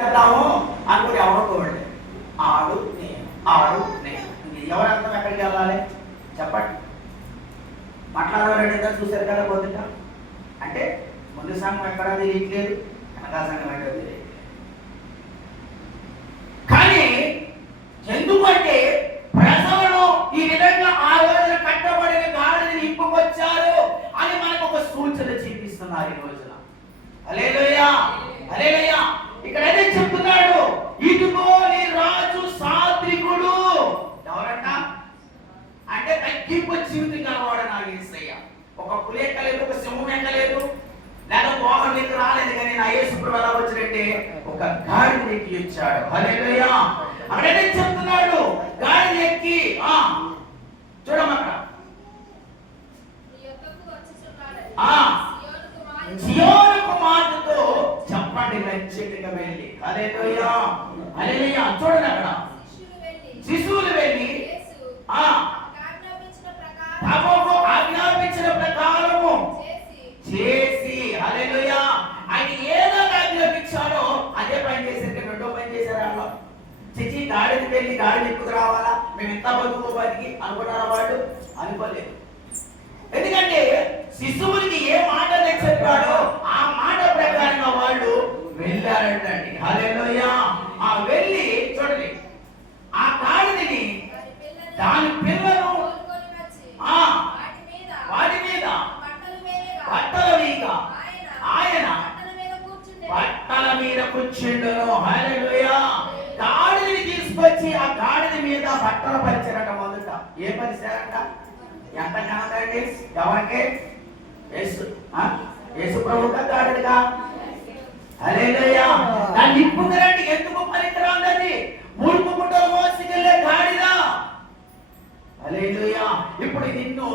చేద్దాము అనుకుని ఎవరుకోండి. ఆడు నేను, ఆడు నేను. ఎవరంతా ఎక్కడికి వెళ్ళాలి చెప్పండి. మాట్లాడవాలంటే ఇద్దరు చూశారు కదా పొద్దుట. అంటే ముందు సంఘం ఎక్కడా తెలియట్లేదు, వెనకాల సంఘం ఎక్కడ తెలియట్లేదు. కానీ ఎందుకంటే ప్రజలను ఈ విధంగా ఆ రోజున కట్టబడిన గాడిని నింపుకొచ్చారు అని మనకు ఒక సూచన చూపిస్తున్నారు ఈ రోజున. హల్లెలూయా, హల్లెలూయా. ఇక్కడ అదే చెప్తున్నాడు, ఇదిగో నీ రాజు సాత్వికుడు. ఎవరంట అంటే తగ్గింపు జీవితం కలవాడు నా యేసయ్య. ఒక పులి ఎక్కలేదు, ఒక సింహం ఎక్కలేదు, లేదా మోహం నీకు రాలేదు. కానీ నా యేసుప్రభు ఎలా వచ్చినట్టే ఒక గాడిని ఎక్కి వచ్చాడు. హల్లెలూయా. అక్కడేదే చెప్తున్నాడు, గాడిని ఎక్కి చూడమక్కడ సియోను కుమార్తెతో చెప్పండి నచ్చిగా వెళ్ళి. హల్లెలూయా, హల్లెలూయా. చూడండి అక్కడ శిశువులు వెళ్ళి ప్రభువు ఆజ్ఞాపించిన ప్రకారము చేసి, హల్లెలూయా, ఆయన ఏదో ఆజ్ఞాపించాడో అదే పని చేశారు. రెండో పని చేశారు. అలా చిచి గాడికి వెళ్ళి గాడి ఎక్కుకు రావాలా, మేము ఎంత బతుకు అనుకున్నారా వాళ్ళు? అనుకోలేదు. ఎందుకంటే శిశువులకి ఏ మాట చెప్పాడో ఆ మాట ప్రకారంగా వాళ్ళు వెళ్ళారంటండి. హల్లెలూయా. ఆ వెళ్ళి చూడండి, ఆ గాడిని దాని పిల్లను వాటి మీద బట్టల మీద ఆయన బట్టల మీద కూర్చుండును. హల్లెలూయా. గాడిని తీసుకొచ్చి ఆ గాడిని మీద బట్టలు పరిచారట. మొదట ఏ పరిచారట? ఎంత కనదండి ఎవరికి? యేసు ప్రభువుగా గాడిగా. హల్లెలూయా. దాన్ని నిప్పుదరండి ఎందుకు పనికిరాందని మూడుకు పుట్టలు మోసుకెళ్ళే గాడిదా. హల్లెలూయా. ఇప్పుడు నిన్ను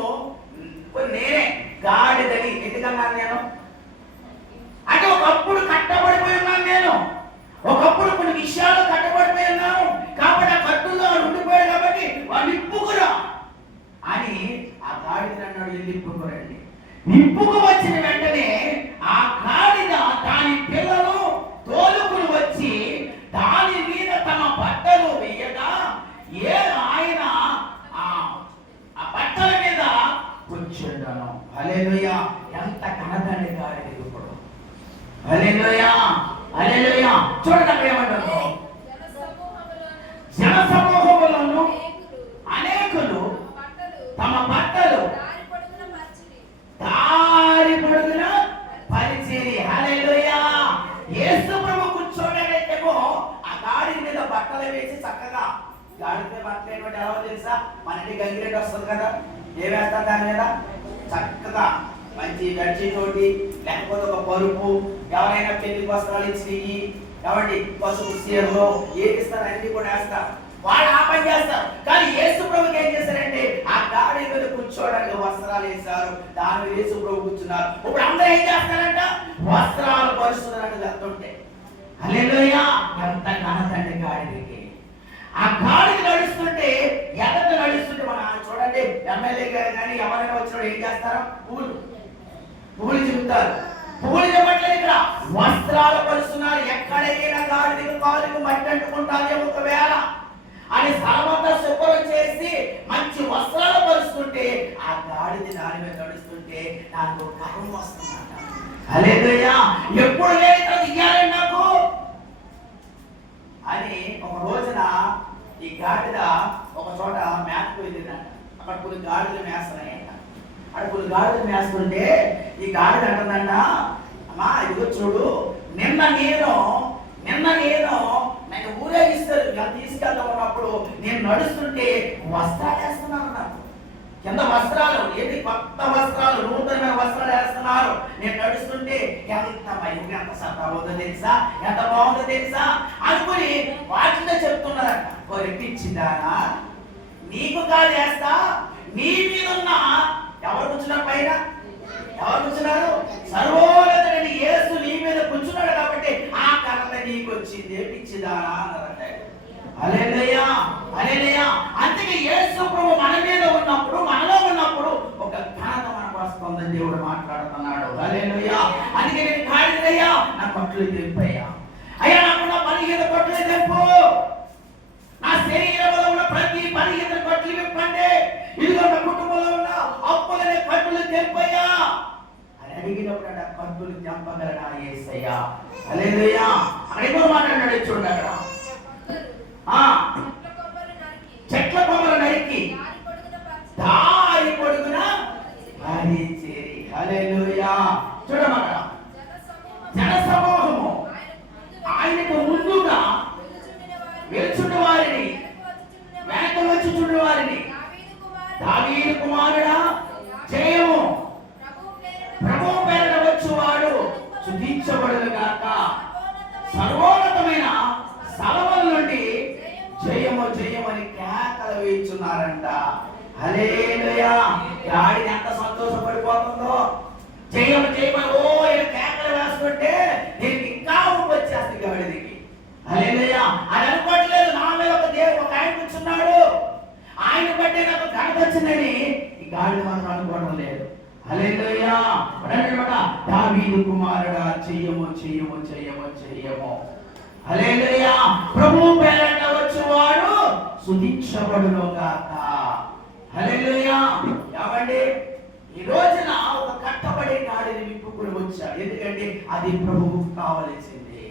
నేనే గాడిదని ఎందుకన్నాను నేను? అంటే ఒకప్పుడు కట్టబడిపోయి ఉన్నాను నేను, ఒకప్పుడు కొన్ని విషయాలు కట్టబడిపోయి ఉన్నాను. కాబట్టి ఆ కట్టుల్లో ఉండిపోయాడు కాబట్టి వాళ్ళు నిప్పుకురా అని ఆ గాడిద అన్నాడు. వెళ్ళి నిప్పుకురండి. నిప్పుకు వచ్చిన వెంటనే ఆ గాడిద దాని పిల్లలు తోలుకుని వచ్చి దాని మీద తమ బట్టలు వేయగా ఆయన ఆ బట్టల మీద కూర్చుండను. హల్లెలూయా. ఎంత కనదండి గాడిద ఇప్పుడు. హల్లెలూయా, హల్లెలూయా. చూడండి అక్కడ ఏమంటారు, జన సమూహములను అనేకులు తమ బట్టలు దారి పొడుగున పరిచిరి. హల్లెలూయా. యేసు ప్రభు కూర్చోడేమో ఆ గాడి మీద బట్టలు వేసి చక్కగా, గాడి మీద బట్టలు ఏంటంటే ఎవరో తెలుసా? మన ఇంటికి గంగిరెడ్డి వస్తుంది కదా, ఏ వేస్తారు దాని మీద? చక్కగా మంచి బెడ్షీట్ తోటి, లేకపోతే ఒక పరుపు, ఎవరైనా పెళ్లికి వస్త్రాలు ఇచ్చి కాబట్టి పసుపు సీరలో ఏది ఇస్తారు అన్ని కూడా వేస్తారు. వాళ్ళు ఆ పని చేస్తారు. కానీ యేసు ప్రభుకి ఏం చేశారంటే ఆ గాడి మీద కూర్చోడానికి వస్త్రాలు వేశారు. దాని మీద యేసు ప్రభు కూర్చున్నారు. ఇప్పుడు అందరూ ఏం చేస్తారంట? వస్త్రాలు పరుస్తున్నట్టు చెప్తుంటే. హల్లెలూయా. ఎంత ఘనతండి గాడికి. ఆ గాడికి నడుస్తుంటే, ఎదట నడుస్తుంటే మనం చూడండి, ఎమ్మెల్యే గారు కానీ ఎవరైనా వచ్చినప్పుడు ఏం చేస్తారో పువ్వులు చెబుతారు. పువ్వులు చెప్పట్లేదు, ఇక్కడ వస్త్రాలు పరుస్తున్నారు. ఎక్కడైనా గాడికి కాలుకి మట్టి అంటుకుంటారే ఒకవేళ అని స్థలమంతా శుభ్రం చేసి మంచి వస్త్రాలు పరుస్తుంటే ఆ గాడిది దాని మీద నడుస్తుంటే నాకు గర్వం వస్తుందంట. హల్లెలూయా. ఎప్పుడు లేని ఇయ్యాలండి నాకు అని. ఒక రోజున ఈ గాడిద ఒక చోట మేతకు వెళ్ళిందంట. అక్కడ కొన్ని గాడిదలు మేస్తున్నాయంట. అక్కడ కొన్ని గాడిదలు మేస్తుంటే ఈ గాడిద అంటుందంట, అమ్మా ఇదిగో చూడు, నిన్న నేను ఊరేగిస్తారు తీసుకెళ్తా ఉన్నప్పుడు నేను నడుస్తుంటే వస్త్రాలు వేస్తున్నారు నాకు. కింద వస్త్రాలు ఏంటి? కొత్త వస్త్రాలు, నూతనమైన వస్త్రాలు వేస్తున్నారు. నేను నడుస్తుంటే ఎంత భయం, ఎంత సత్తా ఉందో తెలుసా, ఎంత బాగుందో తెలుసా అనుకుని వాటితో చెప్తున్నారంట. కొరిపించిందానా నీకు కాదు వేస్తా, నీ మీద ఉన్న ఎవరు కూర్చున్నారు పైన? ఎవరు కూర్చున్నారు? సర్వోన్నతుడైన యేసు నీ మీద కూర్చున్నాడు కాబట్టి ఆ కర్ర నీకు వచ్చింది పిచ్చిదానా అన్నారంట. హల్లెలూయా, హల్లెలూయా. అందుకే యేసు ప్రభు మన మీద ఉన్నప్పుడు, మనలో ఉన్నప్పుడు ఒక ఘనత మనకు వస్తుందని దేవుడు మాట్లాడుతున్నాడు. హల్లెలూయా. అందుకే నేను గాడిదయ్యా, నా పట్లు తెలిపయ్యా. అయ్యా నాకున్న బలహీన కొట్లు తెంపు, నా శరీరంలో ఉన్న ప్రతి బలహీన కొట్లు విప్పండి, ఇదిగో నా కుటుంబంలో ఉన్న అప్పులనే కట్టులు తెంపయ్యా అని అడిగినప్పుడు ఆ కట్టులు తెంపగలడా యేసయ్యా? హల్లెలూయా. అడిగో మాట్లాడాడు చూడండి అక్కడ. చెట్ల కొమ్మలు నరికి దారి పొడుగున పరిచేరి. హల్లెలూయా. చూడమక్కడ జన సమూహము ఆయనకు ముందుగా వెలుచున్న వారిని వెనక వచ్చుచున్న వారిని దావీదు కుమారుడా జయము, ప్రభువు పేరట వచ్చువాడు స్తుతించబడును గాక, సర్వోన్నతమైన స్థలముల నుండి జయము జయమని కేకలు వేస్తున్నారంట. హల్లెలూయా. గాడిద ఎంత సంతోషపడిపోతుందో, జయము జయమని ఓ కేకలు వేస్తుంటే దీనికి ఇంకా వచ్చేస్తుంది గాడిదకి. హల్లెలూయా. అది అనుకోవట్లేదు నా మీద ఒక దేవుడు ఒక ఆయన కూర్చున్నాడు, ఆయన బట్టి నాకు ఘనత వచ్చిందని ఈ గాడిద మనం అనుకోవడం లేదు. హల్లెలూయా. దావీదు కుమారుడా చెయ్యము చెయ్యము చెయ్యము చెయ్యము. హల్లెలూయా. ప్రభువు పేరట వచ్చువాడు స్తుతించబడును గాక. హల్లెలూయా. ఏమండి ఈ రోజున ఒక కట్టబడే గాడిని విప్పుకుని వచ్చాడు, ఎందుకంటే అది ప్రభువుకు కావలసింది.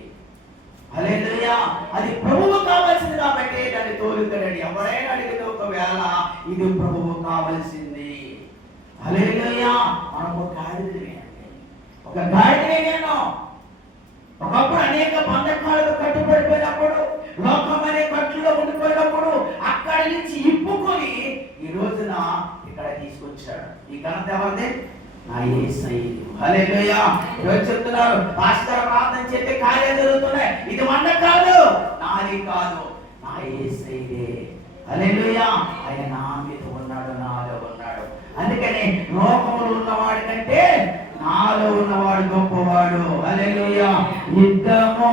హల్లెలూయా. అది ప్రభువు కావాల్సింది కాబట్టి దాన్ని తోలుతాడండి. ఎవరైనా అడిగితే ఒకవేళ ఇది ప్రభువు కావాల్సింది. హల్లెలూయా. మనం ఒక గాడిదనే, ఒక గాడిదనే. నేను ఒకప్పుడు అనేక బంధకాలకు కట్టుబడిపోయినప్పుడు, లోకం అనే కట్టులో ఉండిపోయినప్పుడు అక్కడి నుంచి ఇప్పుకొని ఈ రోజున ఇక్కడ తీసుకొచ్చాడు. ఈ ఘనత ఎవరిది? నా యేసయ్య. హల్లెలూయా. ఈరోజు చెప్తున్నారు పాస్టర్ ప్రార్థన చేస్తే కార్యాలు జరుగుతున్నాయి. ఇది మన కాదు, నాది కాదు, నా యేసయ్యే. హల్లెలూయా. ఆయన నా మీద ఉన్నాడు, నాలో ఉన్నాడు. అందుకని లోకములో ఉన్నవాడి కంటే నాలో ఉన్నవాడు గొప్పవాడు. హల్లెలూయా. యుద్ధము